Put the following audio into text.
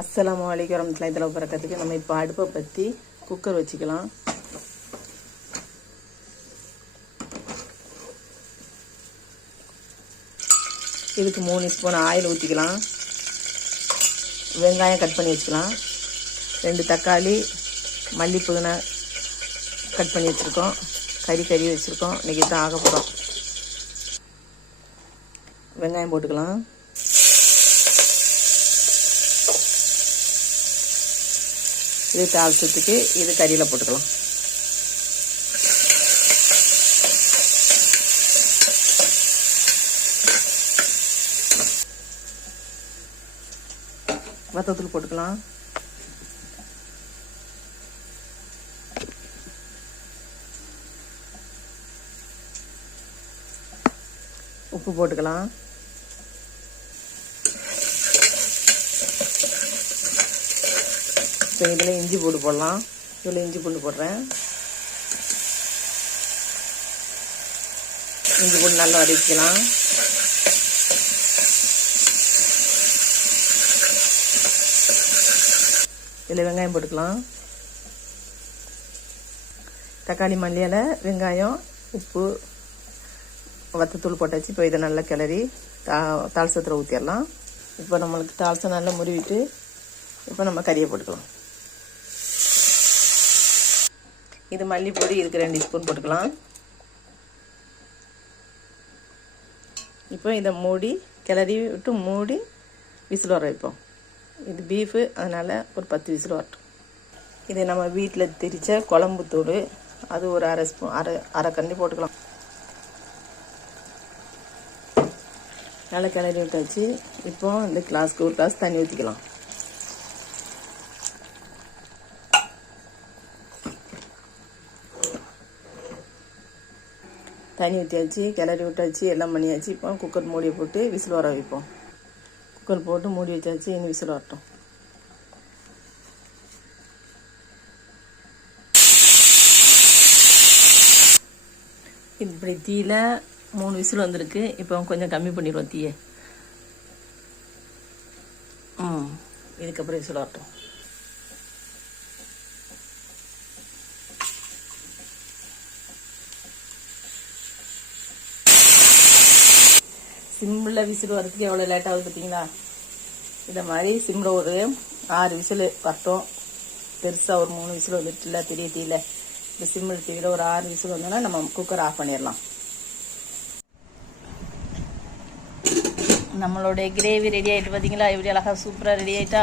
அஸ்லாம் வலைக்கு வரமத்துலாஹி இதில் பிறக்கிறதுக்கு நம்ம இப்போ அடுப்பை பற்றி குக்கர் வச்சுக்கலாம். இதுக்கு மூணு ஸ்பூன் ஆயில் ஊற்றிக்கலாம் வெங்காயம் கட் பண்ணி வச்சுக்கலாம். ரெண்டு தக்காளி மல்லி புதினா கட் பண்ணி வச்சுருக்கோம். கறி கறி வச்சுருக்கோம். இன்றைக்கி தான் ஆக போகிறோம் வெங்காயம் போட்டுக்கலாம். இது தாளிச்சத்துக்கு இது கறியில் போட்டுக்கலாம். வத்தத்தில் போட்டுக்கலாம். உப்பு போட்டுக்கலாம். இப்போ இதில் இஞ்சி பூண்டு போடலாம். இதில் இஞ்சி பூண்டு போடுறேன். இஞ்சி பூண்டு நல்லா வதக்கிக்கலாம். இதில் வெங்காயம் போட்டுக்கலாம். தக்காளி மல்லியில் வெங்காயம் உப்பு வத்தத்தூள் போட்டாச்சு இப்போ இதை நல்லா கிளறி தா தாளசத்தில் ஊற்றிடலாம் இப்போ நம்மளுக்கு தாளசம் நல்லா முருவிட்டு இப்போ நம்ம கறியை போட்டுக்கலாம். இது மல்லிப்பொடி இதுக்கு ரெண்டு ஸ்பூன் போட்டுக்கலாம். இப்போ இதை மூடி கிளறி விட்டு மூடி விசில் வர வைப்போம். இது பீஃபு அதனால் ஒரு பத்து விசில் வரட்டும். இது நம்ம வீட்டில் திரித்த குழம்பு தூள் அது ஒரு அரை ஸ்பூன் அரை அரை கண்டி போட்டுக்கலாம். நல்லா கிளறி விட்டாச்சு. இப்போ இந்த கிளாஸ்க்கு ஒரு கிளாஸ் தண்ணி ஊற்றிக்கலாம் தண்ணி ஊற்றியாச்சு கிளறி விட்டாச்சு எல்லாம் பண்ணியாச்சு இப்போ குக்கர் மூடியை போட்டு விசில் வர வைப்போம். குக்கர் போட்டு மூடி வச்சாச்சு இனி விசில் வரட்டும். இப்படி தீயில் மூணு விசில் வந்திருக்கு. இப்போ கொஞ்சம் கம்மி பண்ணிடுவோம் தீயை. ம் இதுக்கப்புறம் விசில் வரட்டும். சிம்மில் விசில் வரதுக்கு எவ்வளோ லேட் ஆகுது பார்த்தீங்களா இந்த மாதிரி சிம்மில் ஒரு ஆறு விசில் வரட்டும் பெருசாக ஒரு மூணு விசில் வந்துட்டுல பெரிய தீயில இந்த சிம்மில் தீவிர ஒரு ஆறு விசில் வந்தோன்னா நம்ம குக்கர் ஆஃப் பண்ணிடலாம். நம்மளுடைய கிரேவி ரெடி ஆகிட்டு பார்த்தீங்களா இப்படி அழகாக சூப்பராக ரெடி ஆகிட்டா